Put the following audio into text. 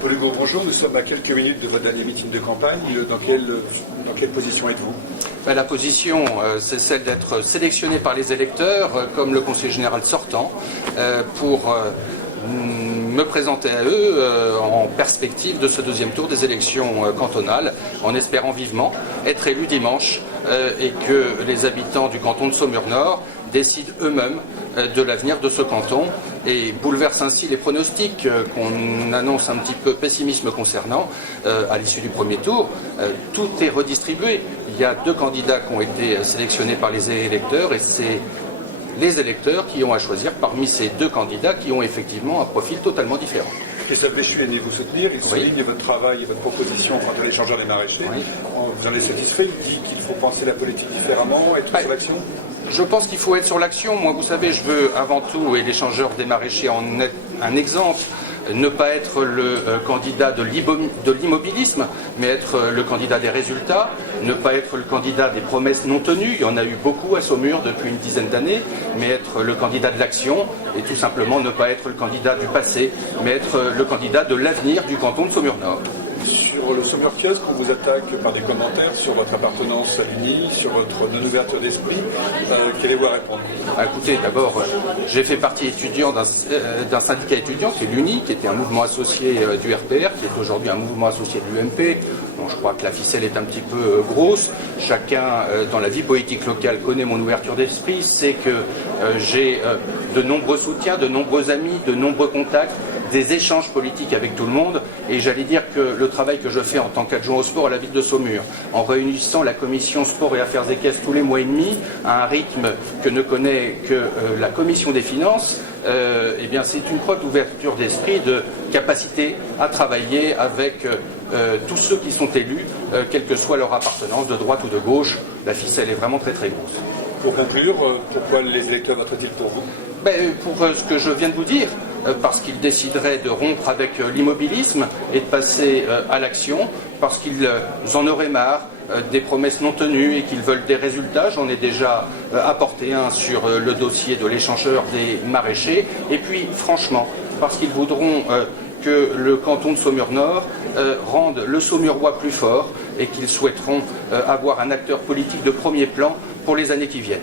Paul Hugot, bonjour. Nous sommes à quelques minutes de votre dernier meeting de campagne. Dans quelle position êtes-vous? La position, c'est celle d'être sélectionné par les électeurs comme le conseiller général sortant pour me présenter à eux en perspective de ce deuxième tour des élections cantonales, en espérant vivement être élu dimanche et que les habitants du canton de Saumur-Nord décident eux-mêmes de l'avenir de ce canton et bouleversent ainsi les pronostics qu'on annonce un petit peu pessimisme concernant à l'issue du premier tour. Tout est redistribué. Il y a 2 candidats qui ont été sélectionnés par les électeurs et c'est les électeurs qui ont à choisir parmi ces 2 candidats qui ont effectivement un profil totalement différent. Christophe Béchu est venu vous soutenir, il souligne votre travail et votre proposition quant à l'échangeur des maraîchers. Oui. Vous en êtes satisfait? Il dit qu'il faut penser la politique différemment, être sur l'action? Je pense qu'il faut être sur l'action. Moi, vous savez, je veux avant tout, et l'échangeur des maraîchers en est un exemple, ne pas être le candidat de l'immobilisme, mais être le candidat des résultats, ne pas être le candidat des promesses non tenues, il y en a eu beaucoup à Saumur depuis une dizaine d'années, mais être le candidat de l'action, et tout simplement ne pas être le candidat du passé, mais être le candidat de l'avenir du canton de Saumur-Nord. Sur le Saumur Kiosque, on vous attaque par des commentaires sur votre appartenance à l'UNI, sur votre non-ouverture d'esprit. Qu'allez-vous à répondre? Écoutez, d'abord, j'ai fait partie étudiant d'un syndicat étudiant, c'est l'UNI, qui était un mouvement associé du RPR, qui est aujourd'hui un mouvement associé de l'UMP. Bon, je crois que la ficelle est un petit peu grosse. Chacun, dans la vie politique locale, connaît mon ouverture d'esprit, c'est que j'ai de nombreux soutiens, de nombreux amis, de nombreux contacts, des échanges politiques avec tout le monde, et j'allais dire que le travail que je fais en tant qu'adjoint au sport à la ville de Saumur, en réunissant la commission sport et affaires équestres tous les mois et demi, à un rythme que ne connaît que la commission des finances, eh bien c'est une preuve d'ouverture d'esprit, de capacité à travailler avec tous ceux qui sont élus, quelle que soit leur appartenance, de droite ou de gauche. La ficelle est vraiment très très grosse. Pour conclure, pourquoi les électeurs voteraient-ils pour vous? Pour ce que je viens de vous dire, parce qu'ils décideraient de rompre avec l'immobilisme et de passer à l'action, parce qu'ils en auraient marre des promesses non tenues et qu'ils veulent des résultats. J'en ai déjà apporté un sur le dossier de l'échangeur des maraîchers. Et puis, franchement, parce qu'ils voudront que le canton de Saumur-Nord rende le Saumurois plus fort et qu'ils souhaiteront avoir un acteur politique de premier plan pour les années qui viennent.